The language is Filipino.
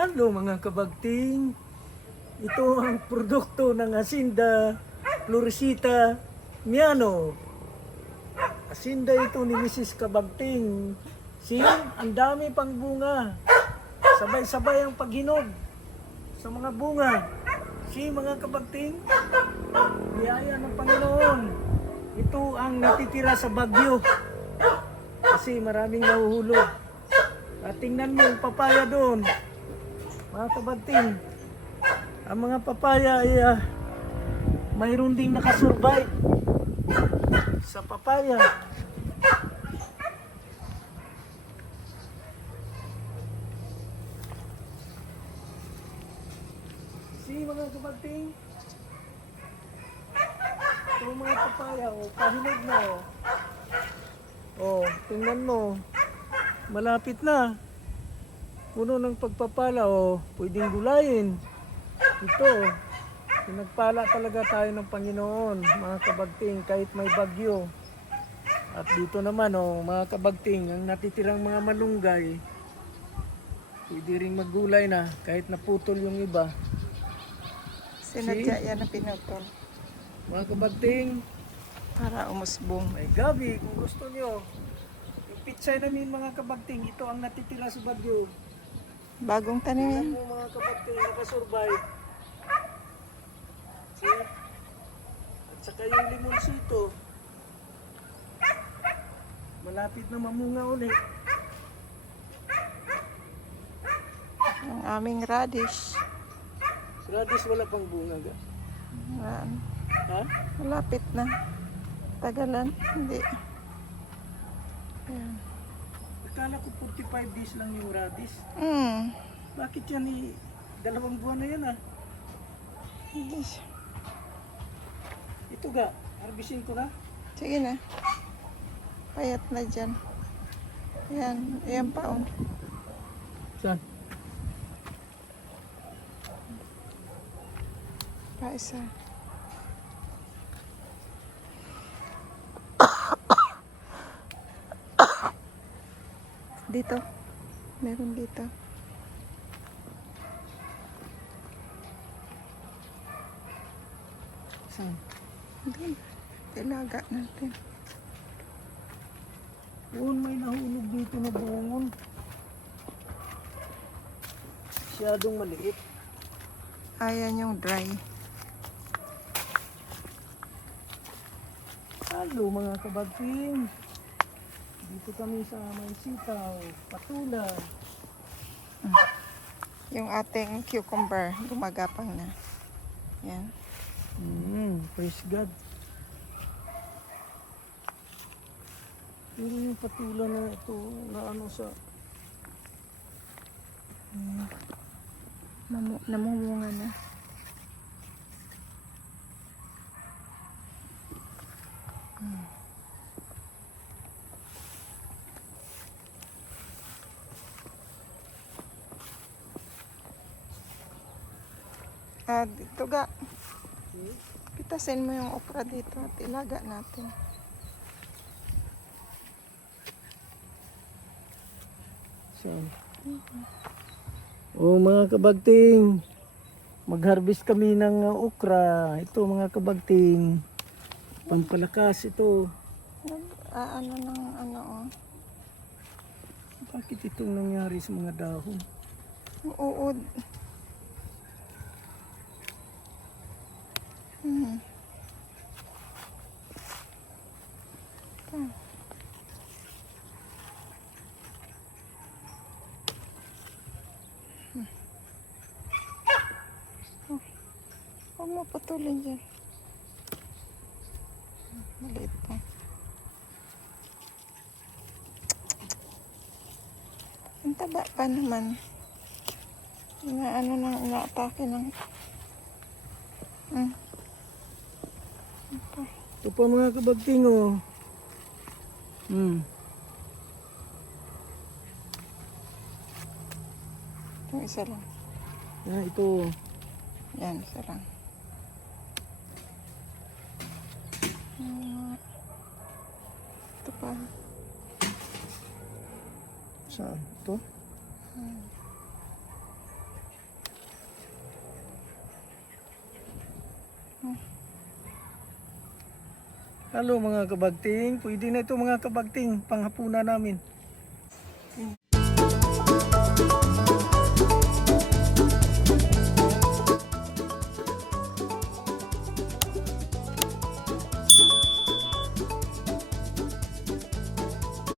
Hello mga kabagting, ito ang produkto ng Hacienda Floresita Miano. Hacienda ito ni Mrs. Kabagting. See, ang dami pang bunga. Sabay-sabay ang paghinog sa mga bunga. See mga kabagting, biyaya ng Panginoon. Ito ang natitira sa bagyo. Kasi maraming nahuhulog. At tingnan mo yung papaya doon. Mga kabagting, ang mga papaya ay mayroon ding nakasurvive sa papaya. See mga kabagting, ito mga papaya, pahinog na tingnan mo, malapit na. Puno ng pagpapala pwedeng gulayin. Ito, pinagpala talaga tayo ng Panginoon, mga kabagting, kahit may bagyo. At dito naman, mga kabagting, ang natitirang mga malunggay, pwede ring maggulay na, kahit naputol yung iba. Sinadya yan na pinutol Mga kabagting, para umusbong. may gabi, kung gusto nyo. Yung pitsay namin, mga kabagting, ito ang natitira sa bagyo. Bagong tanim yan. Tingnan mo mga kabagting, nakasurvive. See? At saka yung limonsito. Malapit na mamunga ulit. Ang aming radish. Si Radish wala pang bunga ga? Yan. Ha? Malapit na. Tagalan. Hindi. Yan. Akala ko 45 days lang yung Radish. Bakit yan dalawang buwan na yan Yes. Ito ga, harbisin ko na. Sige na. Payat na dyan. Yan. Ayan pa oh. Saan? Pa isa. Dito. Meron dito. Saan? Doon. Ilaga natin. May nahulog dito na bungon. Masyadong maliit. Ayan yung dry. Hello mga kabagting. Dito kami sa may sitaw, patula. Yung ating cucumber, gumagapang na. Yan. Praise God. Pero yung patula na ito, na ano sa... Namumunga na. Dito ga. Pitasin mo yung okra dito at ilaga natin. Saan? Mga kabagting, mag-harvest kami ng okra. Ito mga kabagting, pampalakas ito. Ano ng ano oh. Bakit itong nangyari sa mga dahon? Uod. Huwag mo putulin dyan. Maliit pa. Ang taba pa naman. Ano nang inaatake ng... Ito pa mga kabagting Itong isa lang. Ito. Yan, isa lang. Ito pa. Saan? Ito? Hello mga kabagting, pwede na ito mga kabagting, panghapunan namin.